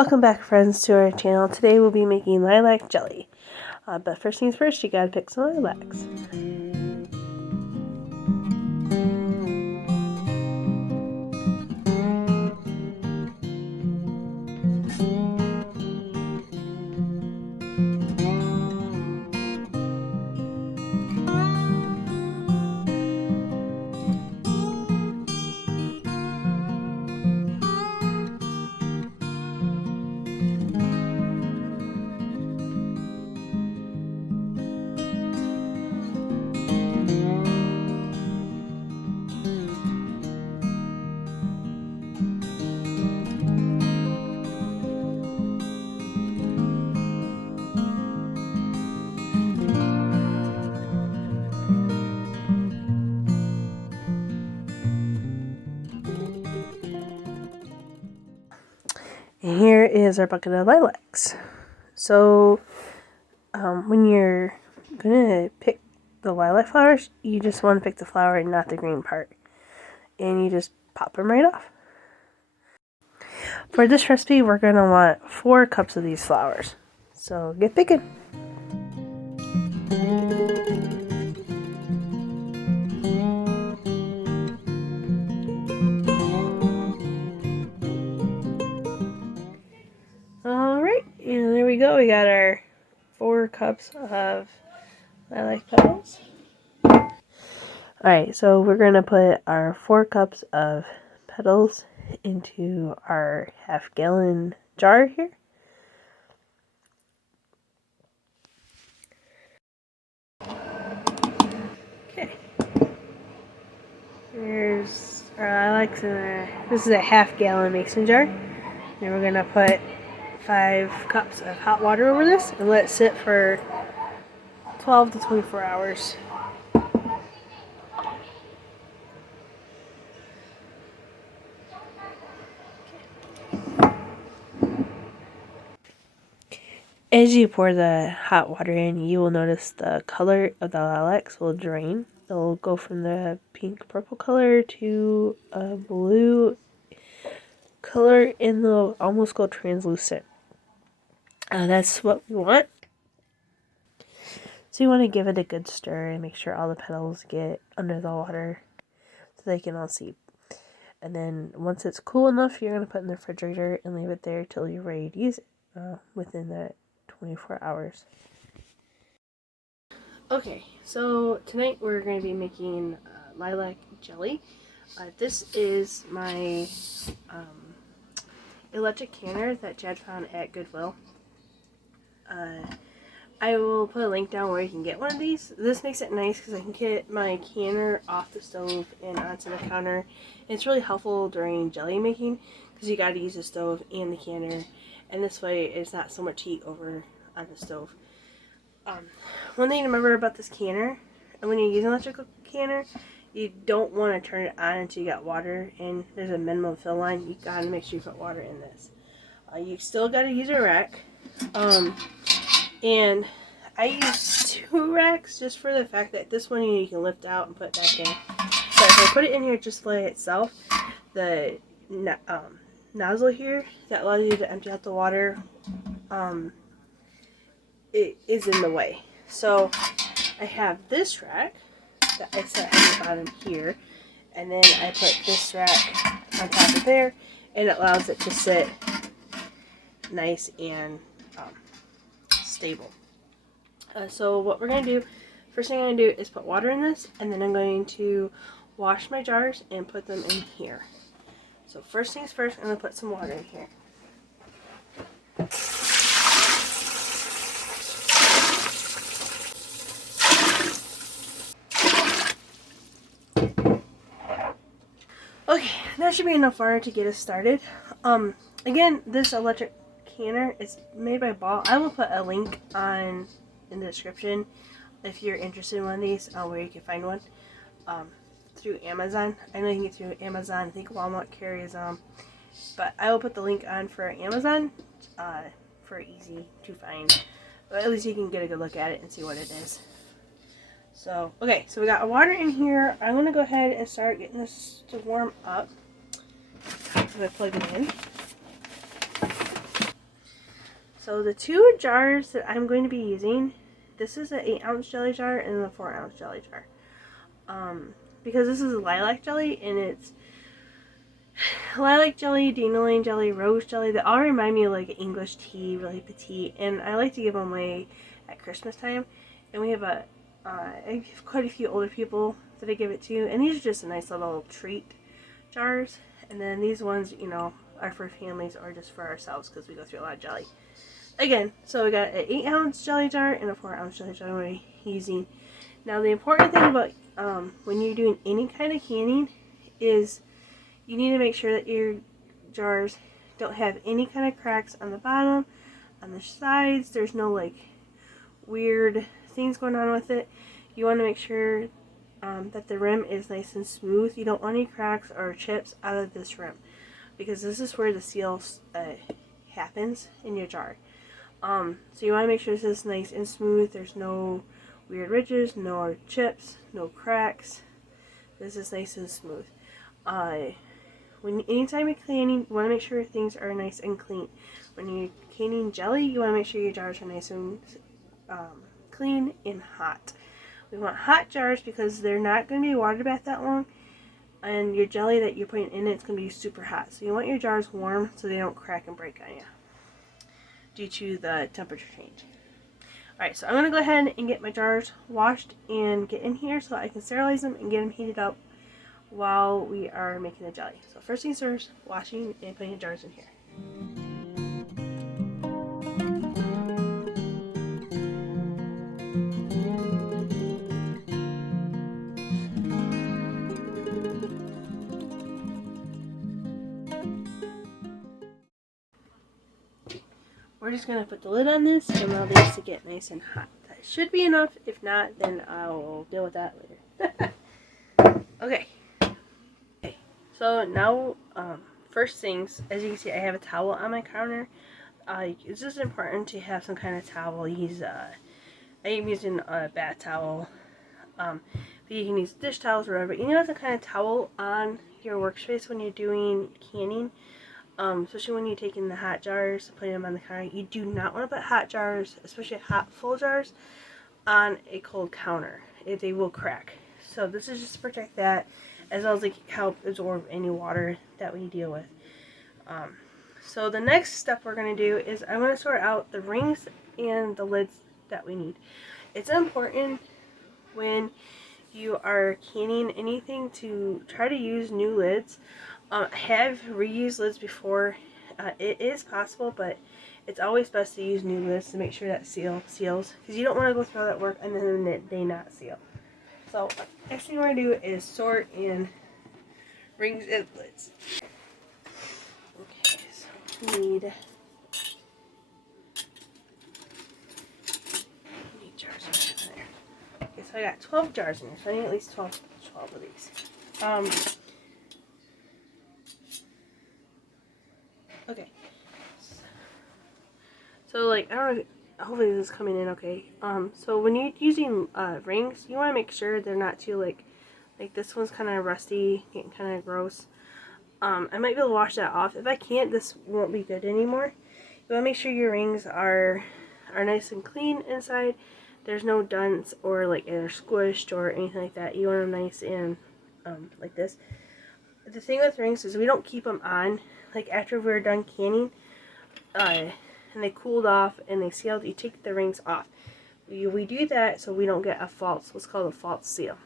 Welcome back, friends, to our channel. Today we'll be making lilac jelly. But first things first, you gotta pick some lilacs. And here is our bucket of lilacs. So, when you're gonna pick the lilac flowers, you just want to pick the flower and not the green part. And you just pop them right off. For this recipe, we're gonna want 4 cups of these flowers. So, get picking. Alright, and there we go. We got our 4 cups of lilac petals. Alright, so we're going to put our 4 cups of petals into our half-gallon jar here. Okay. Here's our lilacs in this is a half-gallon mason jar. And we're going to put 5 cups of hot water over this and let it sit for 12 to 24 hours. As you pour the hot water in, you will notice the color of the lilacs will drain. They'll go from the pink-purple color to a blue color, and they'll almost go translucent. That's what we want. So you want to give it a good stir and make sure all the petals get under the water so they can all seep. And then once it's cool enough, you're going to put it in the refrigerator and leave it there till you're ready to use it within the 24 hours. Okay, so tonight we're going to be making lilac jelly. This is my electric canner that Chad found at Goodwill. I will put a link down where you can get one of these. This makes it nice because I can get my canner off the stove and onto the counter. It's really helpful during jelly making because you got to use the stove and the canner, and this way it's not so much heat over on the stove. One thing to remember about this canner, and when you're using an electrical canner, you don't want to turn it on until you got water, and there's a minimum fill line. You got to make sure you put water in this. You still got to use a rack. And I use 2 racks just for the fact that this one you can lift out and put back in. But if I put it in here just by itself, the nozzle here that allows you to empty out the water, it is in the way. So I have this rack that I set on the bottom here, and then I put this rack on top of there, and it allows it to sit nice and stable. So what we're going to do, first thing I'm going to do is put water in this, and then I'm going to wash my jars and put them in here. So first things first, I'm going to put some water in here. Okay, that should be enough water to get us started. Again, this electric canner is made by Ball. I will put a link in the description if you're interested in one of these, where you can find one through Amazon. I know you can get through Amazon. I think Walmart carries them, but I will put the link on for Amazon for easy to find. But at least you can get a good look at it and see what it is. So, okay, so we got water in here. I'm going to go ahead and start getting this to warm up. I'm going to plug it in. So the two jars that I'm going to be using, this is an 8-ounce jelly jar and a 4-ounce jelly jar. Because this is lilac jelly, and it's lilac jelly, dandelion jelly, rose jelly. They all remind me of like English tea, really petite, and I like to give them away at Christmas time. And we have I have quite a few older people that I give it to, and these are just a nice little treat jars. And then these ones, you know, are for families or just for ourselves because we go through a lot of jelly. Again, so we got an 8-ounce jelly jar and a 4-ounce jelly jar we're using. Now the important thing about when you're doing any kind of canning is you need to make sure that your jars don't have any kind of cracks on the bottom, on the sides. There's no like weird things going on with it. You want to make sure that the rim is nice and smooth. You don't want any cracks or chips out of this rim because this is where the seal happens in your jar. So you want to make sure this is nice and smooth. There's no weird ridges, no chips, no cracks. This is nice and smooth. Anytime you're cleaning, you want to make sure things are nice and clean. When you're canning jelly, you want to make sure your jars are nice and clean and hot. We want hot jars because they're not going to be water bath that long, and your jelly that you're putting in it's going to be super hot. So you want your jars warm so they don't crack and break on you due to the temperature change. Alright, so I'm going to go ahead and get my jars washed and get in here so I can sterilize them and get them heated up while we are making the jelly. So first things first, washing and putting the jars in here. We're just going to put the lid on this and allow these to get nice and hot. That should be enough. If not, then I'll deal with that later. Okay. So now, first things, as you can see, I have a towel on my counter. It's just important to have some kind of towel. I am using a bath towel. But you can use dish towels or whatever. You need some kind of towel on your workspace when you're doing canning. Especially when you're taking the hot jars, putting them on the counter. You do not want to put hot jars, especially hot full jars, on a cold counter. They will crack. So this is just to protect that, as well as like help absorb any water that we deal with. So the next step we're going to do is I'm going to sort out the rings and the lids that we need. It's important when you are canning anything to try to use new lids. I have reused lids before. It is possible, but it's always best to use new lids to make sure that seals, because you don't want to go through all that work and then they not seal. So next thing we're going to do is sort in rings and lids. Okay, so we need jars in there. Okay, so I got 12 jars in here, so I need at least 12 of these. Okay. So like, I don't know, hopefully this is coming in okay. So when you're using rings, you want to make sure they're not too like this one's kind of rusty, getting kind of gross. I might be able to wash that off. If I can't, this won't be good anymore. You want to make sure your rings are nice and clean inside. There's no dents or like they're squished or anything like that. You want them nice and like this. The thing with rings is we don't keep them on like after we're done canning and they cooled off and they sealed. You take the rings off. We do that so we don't get what's called a false seal.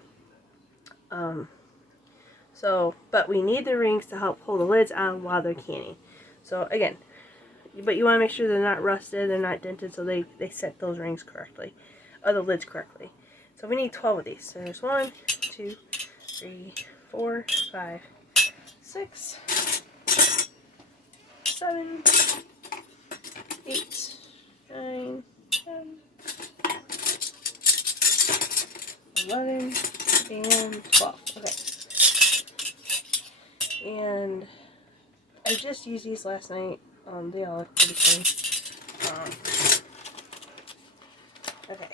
But we need the rings to help hold the lids on while they're canning. So again, but you want to make sure they're not rusted, they're not dented, so they set those rings correctly, or the lids correctly. So we need 12 of these. So there's 1, 2, 3, 4, 5, 6, 7, 8, 9, 10, 11, and 12. Okay. And I just used these last night. They all look pretty clean. Okay.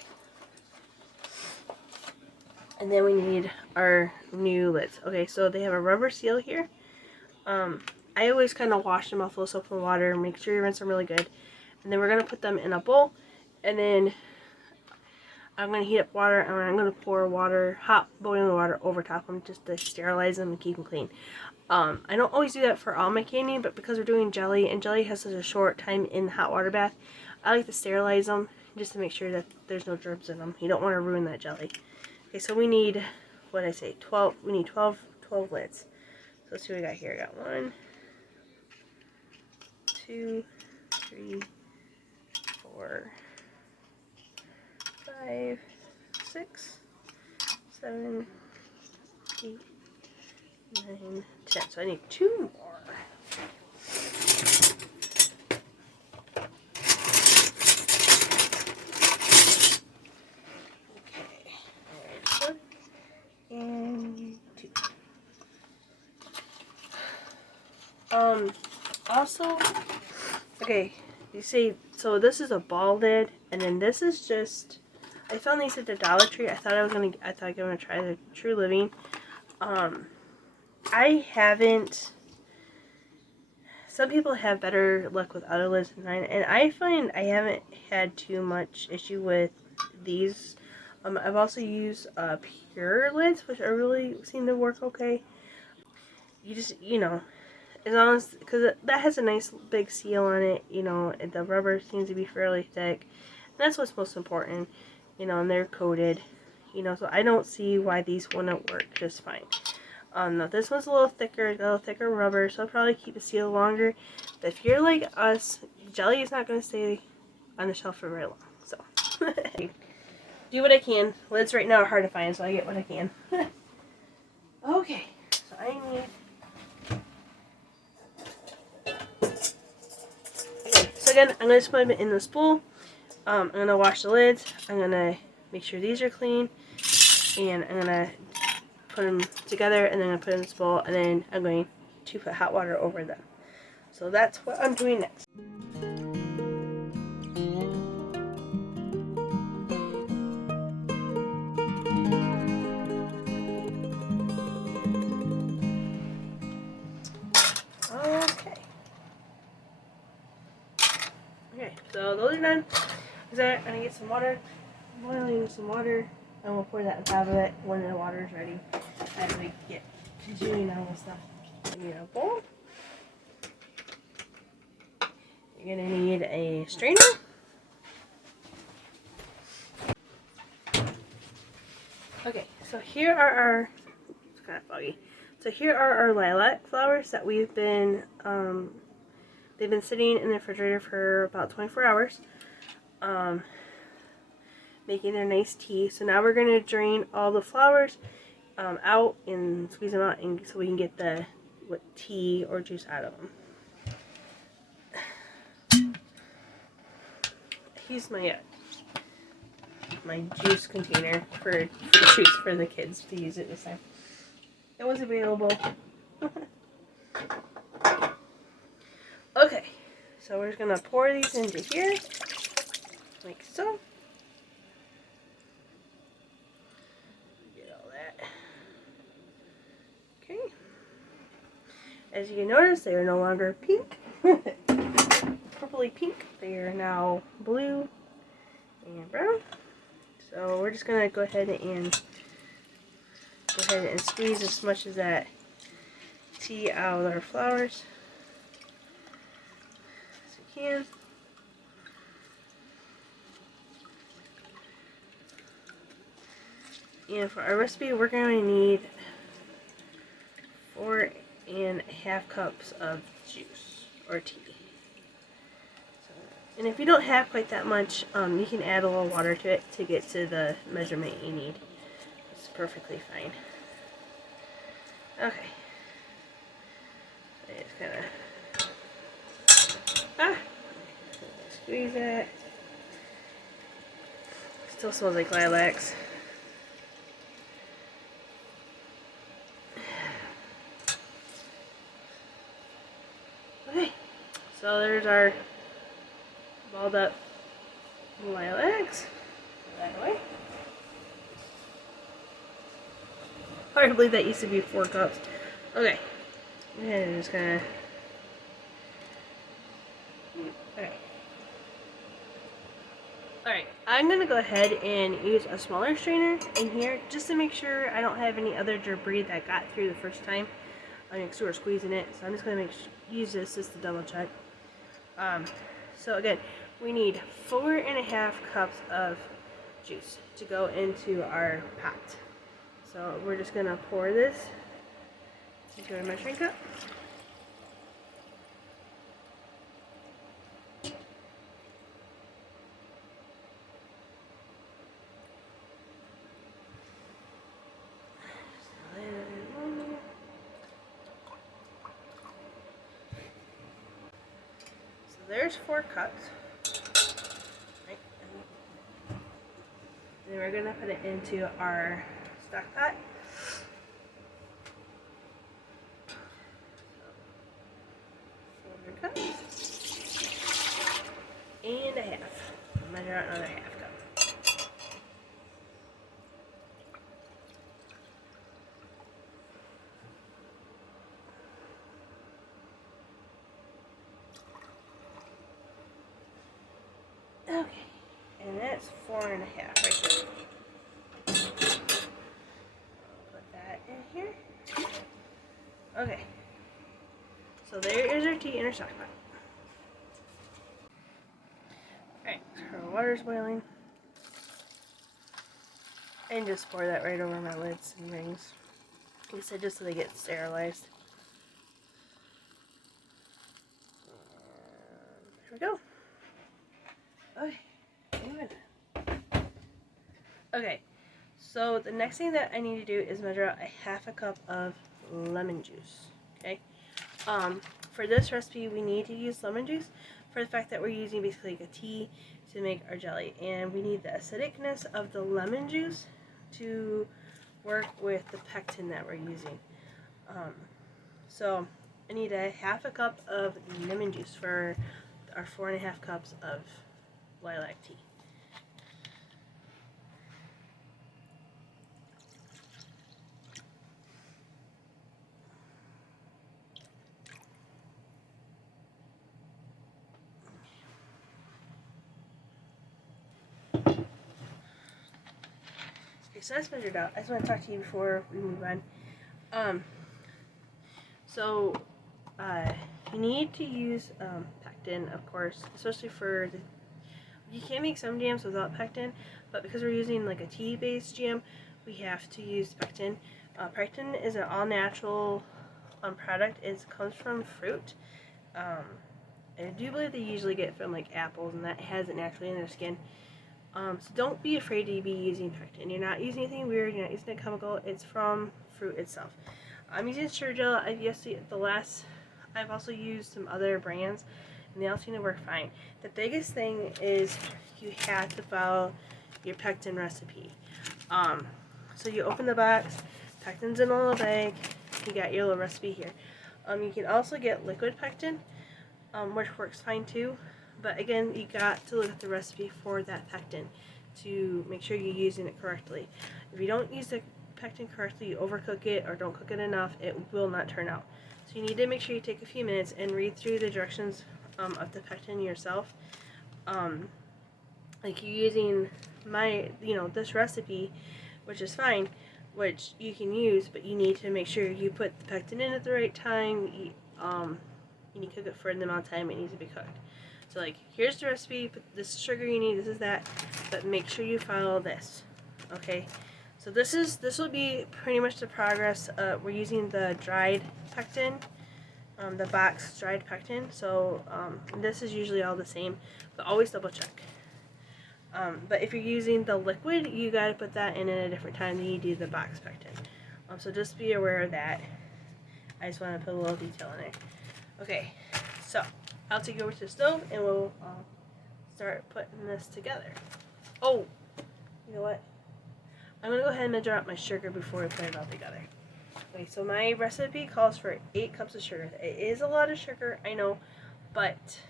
And then we need our new lids. Okay, so they have a rubber seal here. I always kind of wash them off with soap and water and make sure you rinse them really good. And then we're going to put them in a bowl, and then I'm going to heat up water, and I'm going to pour water, hot boiling water over top of them just to sterilize them and keep them clean. I don't always do that for all my candy, but because we're doing jelly, and jelly has such a short time in the hot water bath, I like to sterilize them just to make sure that there's no germs in them. You don't want to ruin that jelly. Okay, so we need, what did I say, 12, we need 12 lids. So let's see what we got here. I got 1, 2, 3, 4, 5, 6, 7, 8, 9, 10. So I need 2 more. Okay. 1 and 2. Also, okay, you see, so this is a ball lid, and then this is just, I found these at the Dollar Tree. I thought I was gonna try the True Living. I haven't, some people have better luck with other lids than mine, and I find I haven't had too much issue with these. I've also used pure lids, which I really seem to work okay. You just, you know, as long as, because that has a nice big seal on it, you know, and the rubber seems to be fairly thick. And that's what's most important, you know, and they're coated, you know, so I don't see why these wouldn't work just fine. Now this one's a little thicker rubber, so I'll probably keep the seal longer. But if you're like us, jelly is not going to stay on the shelf for very long, so. Do what I can. Lids right now are hard to find, so I get what I can. Okay, so I need... Okay, so again, I'm going to just put them in this bowl. I'm going to wash the lids. I'm going to make sure these are clean. And I'm going to put them together, and then I'm going to put them in this bowl, and then I'm going to put hot water over them. So that's what I'm doing next. Okay, so those are done. I'm going to get some water, boiling some water, and we'll pour that on top of it when the water is ready as we get to doing all this stuff. You need a bowl. You're going to need a strainer. Okay, so here are our, it's kind of foggy. So here are our lilac flowers that we've been, they've been sitting in the refrigerator for about 24 hours. Making their nice tea. So now we're going to drain all the flowers out and squeeze them out, and so we can get the tea or juice out of them. Here's my my juice container for juice for the kids to use it this time. It was available. Okay, so we're just gonna pour these into here, like so. Get all that. Okay. As you can notice, they are no longer pink, purpley pink. They are now blue and brown. So we're just gonna go ahead and squeeze as much of that tea out of our flowers as we can. And for our recipe, we're going to need 4.5 cups of juice or tea. So, and if you don't have quite that much, you can add a little water to it to get to the measurement you need. It's perfectly fine. Okay. I just kind of squeeze that. Still smells like lilacs. Okay, so there's our balled up lilacs. Put that away. Hard to believe that used to be 4 cups. Okay, and just gonna. Okay. I'm going to go ahead and use a smaller strainer in here just to make sure I don't have any other debris that got through the first time. I'm sort of squeezing it, so I'm just going to use this just to double check. So again, we need 4.5 cups of juice to go into our pot. So we're just going to pour this into our measuring cup. There's 4 cups. Right. And then we're going to put it into our stock pot. 4 cups. And a half. Measure out another half cup. Okay, and that's 4.5 right there. Put that in here. Okay, so there is our tea in our stock pot. Alright, so our water's boiling. And just pour that right over my lids and rings. Like I said, just so they get sterilized. There we go. Okay, so the next thing that I need to do is measure out a 1/2 cup of lemon juice. Okay, for this recipe we need to use lemon juice for the fact that we're using basically like a tea to make our jelly, and we need the acidicness of the lemon juice to work with the pectin that we're using. So I need a 1/2 cup of lemon juice for our 4.5 cups of lilac tea. Okay, so that's measured out. I just want to talk to you before we move on. You need to use pectin, of course, especially for the. You can make some jams without pectin, but because we're using like a tea-based jam, we have to use pectin. Pectin is an all-natural product. It comes from fruit. I do believe they usually get it from like apples, and that has it naturally in their skin. So don't be afraid to be using pectin. You're not using anything weird. You're not using a chemical. It's from fruit itself. I'm using Sure Jell. I've also used some other brands, and they all seem to work fine. The biggest thing is you have to follow your pectin recipe. So you open the box, pectin's in a little bag. You got your little recipe here. You can also get liquid pectin, which works fine too. But again, you got to look at the recipe for that pectin to make sure you're using it correctly. If you don't use the pectin correctly, you overcook it or don't cook it enough, it will not turn out. So you need to make sure you take a few minutes and read through the directions of the pectin yourself. Like you're using this recipe, which is fine, which you can use, but you need to make sure you put the pectin in at the right time. You need to cook it for the amount of time it needs to be cooked. So like, here's the recipe, put this sugar you need, this is that, but make sure you follow this, okay? So this will be pretty much the progress. We're using the dried pectin, the box dried pectin, so this is usually all the same, but always double check. But if you're using the liquid, you gotta put that in at a different time than you do the box pectin. So just be aware of that. I just want to put a little detail in there. Okay, so I'll take you over to the stove and we'll start putting this together. Oh, you know what? I'm going to go ahead and measure out my sugar before we put it all together. Okay, so my recipe calls for 8 cups of sugar. It is a lot of sugar, I know, but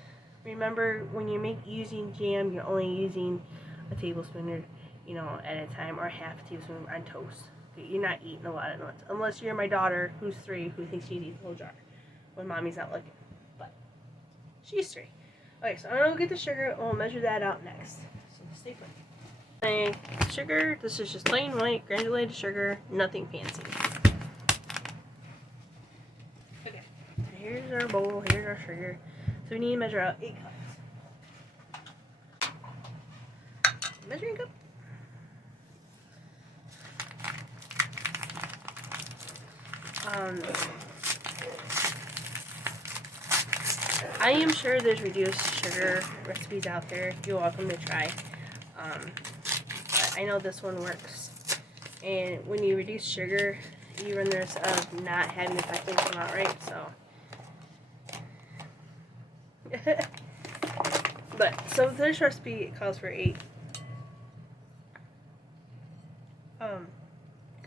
remember when you're using jam, you're only using a tablespoon or, at a time, or 1/2 tablespoon on toast. Okay, you're not eating a lot at once, unless you're my daughter who's 3 who thinks she eats the whole jar when mommy's not looking. But she's 3. Okay, so I'm going to go get the sugar and we'll measure that out next. So stay put. My sugar, this is just plain white granulated sugar, nothing fancy. Okay, so here's our bowl, here's our sugar. So we need to measure out 8 cups. Measuring cup. I am sure there's reduced sugar recipes out there you're welcome to try. But I know this one works. And when you reduce sugar, you run the risk of not having the pectin come out right, so. So this recipe calls for 8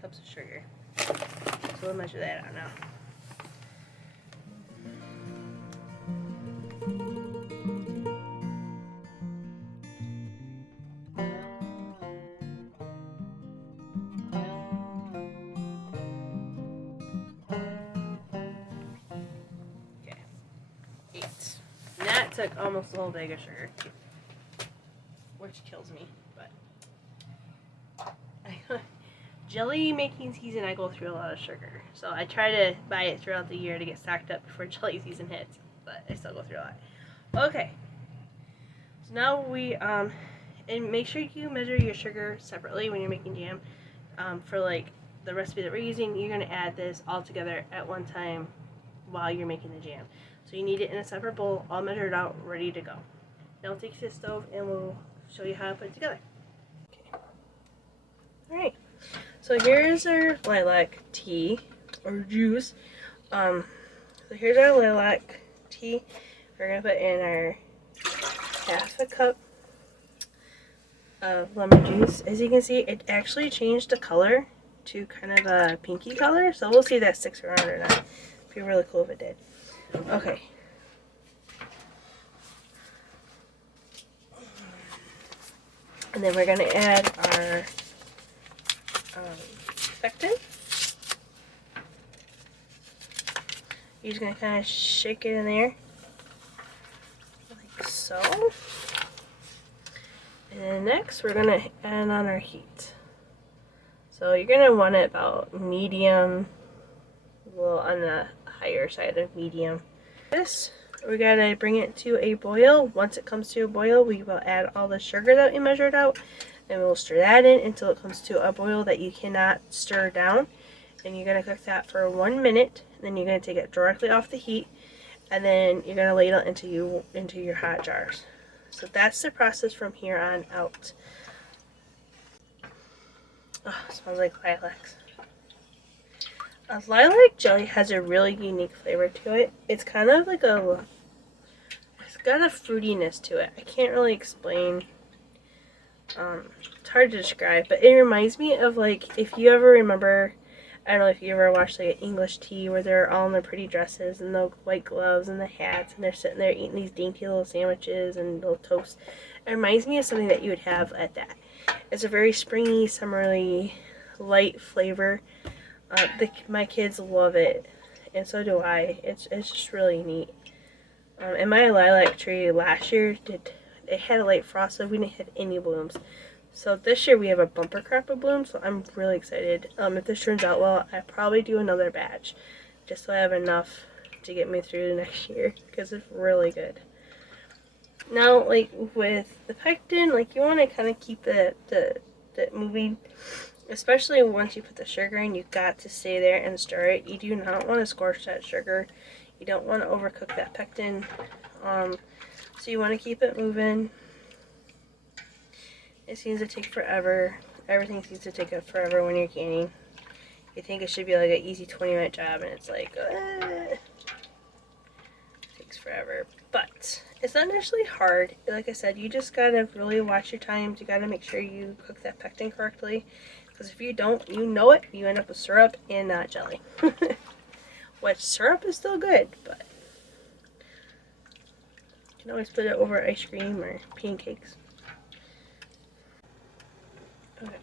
cups of sugar. So we'll measure that out now. Okay, 8. And that took almost a whole bag of sugar, which kills me, but jelly making season, I go through a lot of sugar. So I try to buy it throughout the year to get stocked up before jelly season hits, but I still go through a lot. Okay. So now we, and make sure you measure your sugar separately when you're making jam. For like the recipe that we're using, you're going to add this all together at one time while you're making the jam. So you need it in a separate bowl, all measured out, ready to go. Now we'll take it to the stove and we'll show you how to put it together. Okay. Alright. So here's our lilac tea, or juice. So here's our lilac tea. We're going to put in our half a cup of lemon juice. As you can see, it actually changed the color to kind of a pinky color. So we'll see if that sticks around or not. It'd be really cool if it did. Okay. And then we're going to add our pectin. You're just going to kind of shake it in there, like so. And then next we're going to add on our heat. So you're going to want it about medium, well on the higher side of medium. This, we got to bring it to a boil. Once it comes to a boil, we will add all the sugar that we measured out. And we'll stir that in until it comes to a boil that you cannot stir down. And you're going to cook that for 1 minute. Then you're going to take it directly off the heat. And then you're going to ladle it into your hot jars. So that's the process from here on out. Oh, it smells like lilacs. Lilac jelly has a really unique flavor to it. It's kind of like it's got a fruitiness to it. I can't really explain. It's hard to describe, but it reminds me of, like, if you ever remember, I don't know if you ever watched like an English tea where they're all in their pretty dresses and the white gloves and the hats and they're sitting there eating these dainty little sandwiches and little toasts. It reminds me of something that you would have at that. It's a very springy, summery, light flavor. My kids love it, and so do I. It's just really neat. And my lilac tree last year it had a late frost, so we didn't have any blooms. So this year we have a bumper crop of blooms, so I'm really excited. If this turns out well, I'll probably do another batch, just so I have enough to get me through the next year, because it's really good. Now, like with the pectin, like you want to kind of keep the moving, especially once you put the sugar in. You've got to stay there and stir it. You do not want to scorch that sugar. You don't want to overcook that pectin. So you want to keep it moving. It seems to take forever. Everything seems to take forever when you're canning. You think it should be like an easy 20-minute job, and it's like, it takes forever. But it's not necessarily hard. Like I said, you just gotta really watch your times. You gotta make sure you cook that pectin correctly. Because if you don't, you know it, you end up with syrup and not jelly. Which syrup is still good, but you can always put it over ice cream or pancakes. Okay.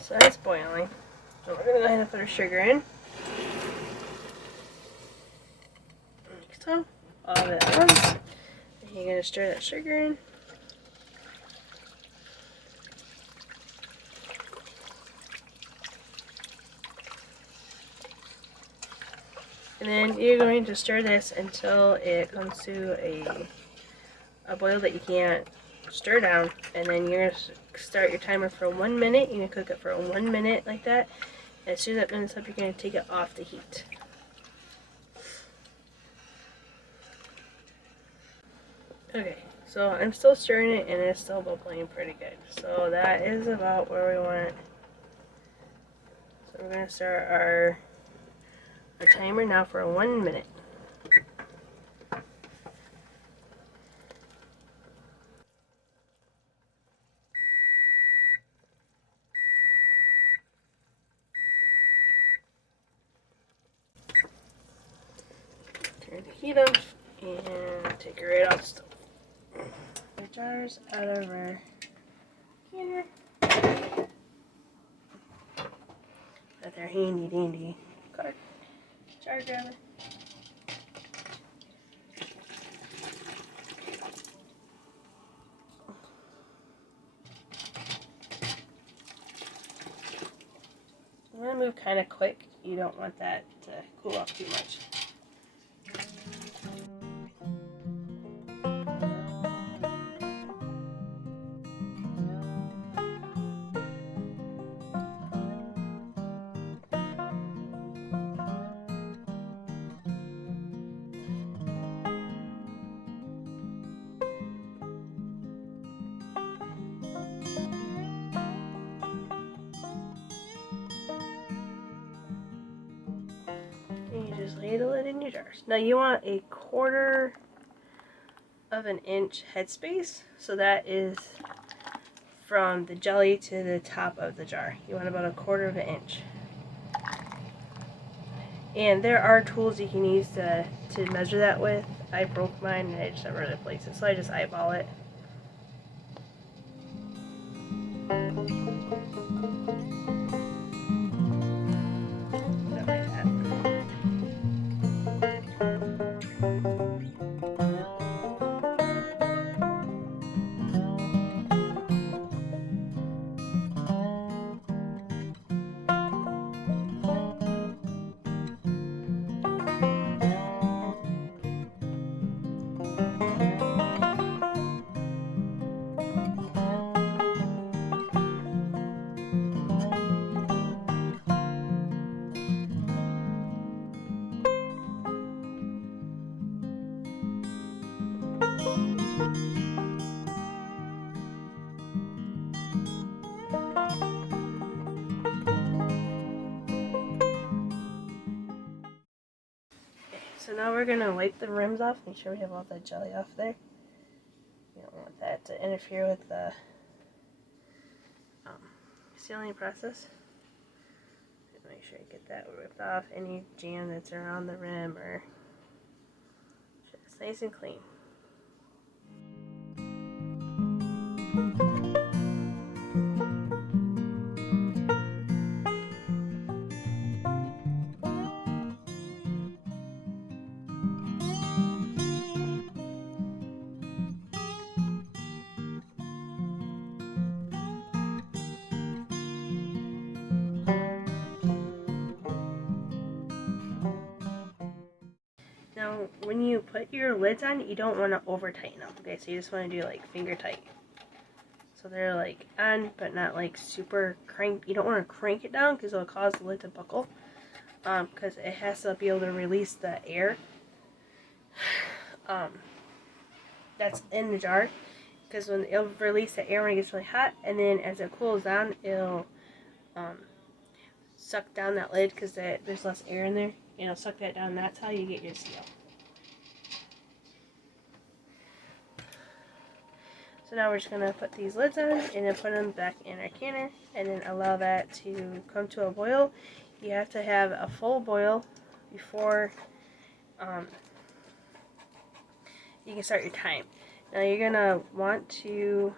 So that's boiling. So we're going to go ahead and put our sugar in. Like so. All of it at once. And you're going to stir that sugar in. And then you're going to stir this until it comes to a boil that you can't stir down. And then you're going to start your timer for 1 minute. You're going to cook it for 1 minute like that. And as soon as that minute's up, you're going to take it off the heat. Okay, so I'm still stirring it and it's still bubbling pretty good. So that is about where we want it. So we're going to start our timer now for 1 minute. Turn the heat off and take it right off the stove. The jars out of our canner. Got their handy dandy jar grabber. I'm going to move kind of quick. You don't want that to cool off too much. And you just ladle it in your jars. Now you want a 1/4 of an inch headspace, so that is from the jelly to the top of the jar. You want about a 1/4 of an inch. And there are tools you can use to measure that with. I broke mine and I just never really placed it, so I just eyeball it. So now we're going to wipe the rims off, make sure we have all that jelly off there. You don't want that to interfere with the sealing process. Just make sure you get that ripped off, any jam that's around the rim, or just nice and clean. Now, when you put your lids on, you don't want to over tighten them. Okay, so you just want to do like finger tight. So they're like on, but not like super crank. You don't want to crank it down because it'll cause the lid to buckle. Because it has to be able to release the air that's in the jar. Because when it'll release the air when it gets really hot, and then as it cools down, it'll suck down that lid because there's less air in there. And it'll suck that down, and that's how you get your seal. So now we're just going to put these lids on and then put them back in our canner and then allow that to come to a boil. You have to have a full boil before you can start your time. Now you're going to want to,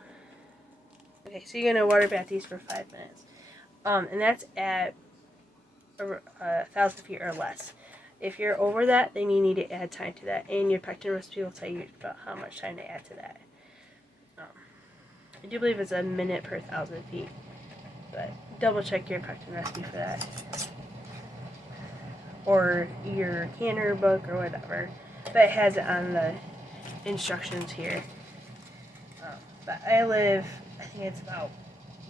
okay, so you're going to water bath these for 5 minutes. And that's at 1,000 feet or less. If you're over that, then you need to add time to that. And your pectin recipe will tell you about how much time to add to that. I do believe it's a minute per 1,000 feet, but double check your pectin recipe for that. or your canner book or whatever, but it has it on the instructions here. But I live, I think it's about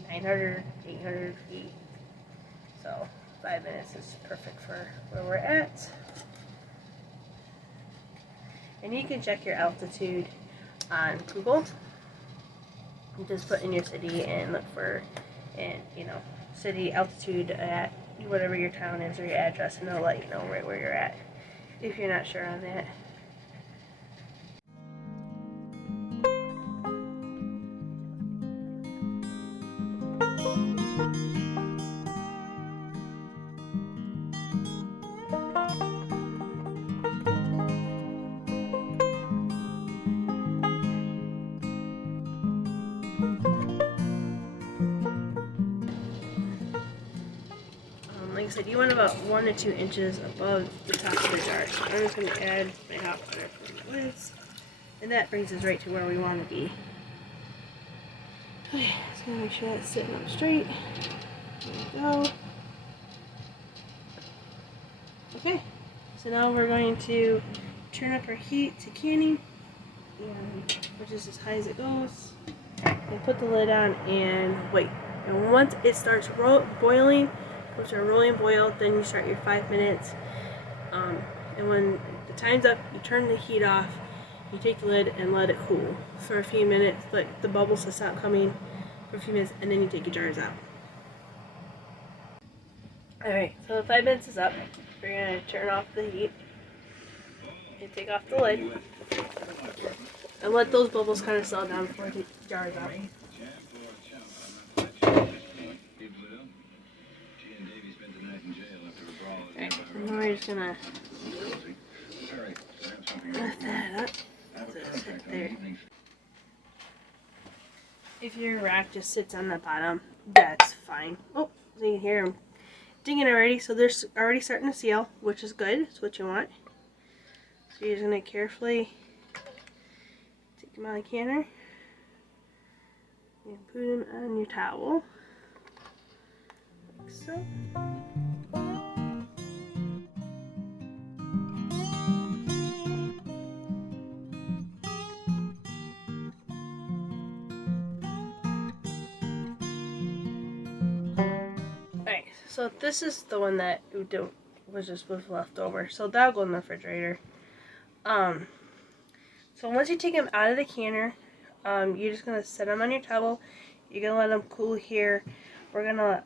900, 800 feet, so 5 minutes is perfect for where we're at. And you can check your altitude on Google. You just put in your city and look for, and city altitude at whatever your town is or your address, and it'll let you know right where you're at if you're not sure on that. Like I said, you want about 1 to 2 inches above the top of the jar. So I'm just going to add my hot water for the lids, and that brings us right to where we want to be. Okay, just going to make sure that's sitting up straight. There we go. Okay, so now we're going to turn up our heat to canning, which is as high as it goes, and put the lid on and wait. And once it starts boiling, goes to a rolling boil, then you start your 5 minutes. And when the time's up, you turn the heat off, you take the lid and let it cool for a few minutes, let the bubbles to stop coming for a few minutes, and then you take your jars out. Alright, so the 5 minutes is up. We're going to turn off the heat and take off the lid and let those bubbles kind of settle down before the jars out. Alright, and then we're just going to lift that up. So it's right there. If your rack just sits on the bottom, that's fine. Oh, so you can hear them dinging already. So they're already starting to seal, which is good. It's what you want. So you're just going to carefully take them out of the canner and put them on your towel, like so. Alright, so this is the one that was left over. So that'll go in the refrigerator. So once you take them out of the canner, you're just going to set them on your towel. You're going to let them cool here. We're going to,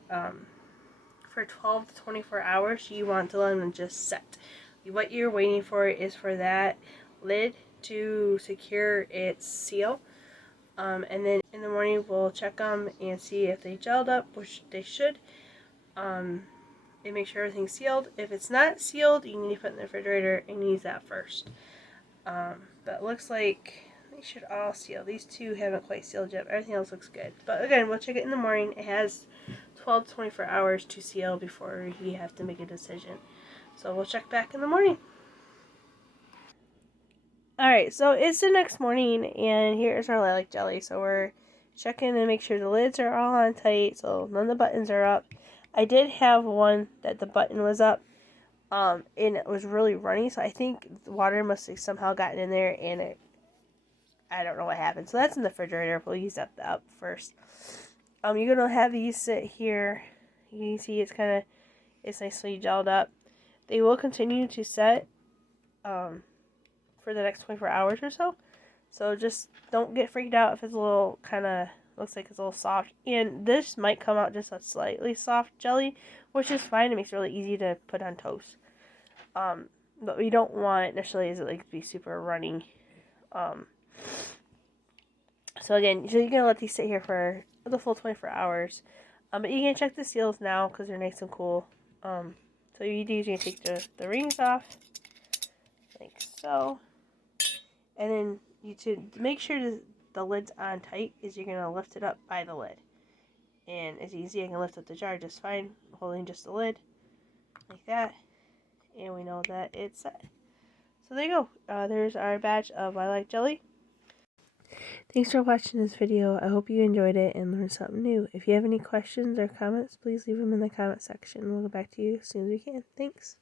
for 12 to 24 hours, you want to let them just set. What you're waiting for is for that lid to secure its seal. And then in the morning, we'll check them and see if they gelled up, which they should. And make sure everything's sealed. If it's not sealed, you need to put it in the refrigerator and use that first. But it looks like they should all seal. These two haven't quite sealed yet. Everything else looks good. But again, we'll check it in the morning. It has 12 to 24 hours to seal before you have to make a decision. So we'll check back in the morning. Alright, so it's the next morning, and here's our lilac jelly. So we're checking to make sure the lids are all on tight, so none of the buttons are up. I did have one that the button was up, and it was really runny, so I think the water must have somehow gotten in there, and I don't know what happened. So that's in the refrigerator. We'll use that up first. You're going to have these sit here. You can see it's nicely gelled up. They will continue to set for the next 24 hours or so. So just don't get freaked out if it's a little looks like it's a little soft. And this might come out just a slightly soft jelly, which is fine. It makes it really easy to put on toast. But we don't want necessarily is it like to be super runny. So again, you're going to let these sit here for the full 24 hours. But you can check the seals now because they're nice and cool. So you do, you're going to take the rings off, like so. And then to make sure the lid's on tight is you're going to lift it up by the lid. And as you can see, I can lift up the jar just fine, holding just the lid, like that. And we know that it's set. So there you go. There's our batch of lilac jelly. Thanks for watching this video. I hope you enjoyed it and learned something new. If you have any questions or comments, please leave them in the comment section. We'll get back to you as soon as we can. Thanks.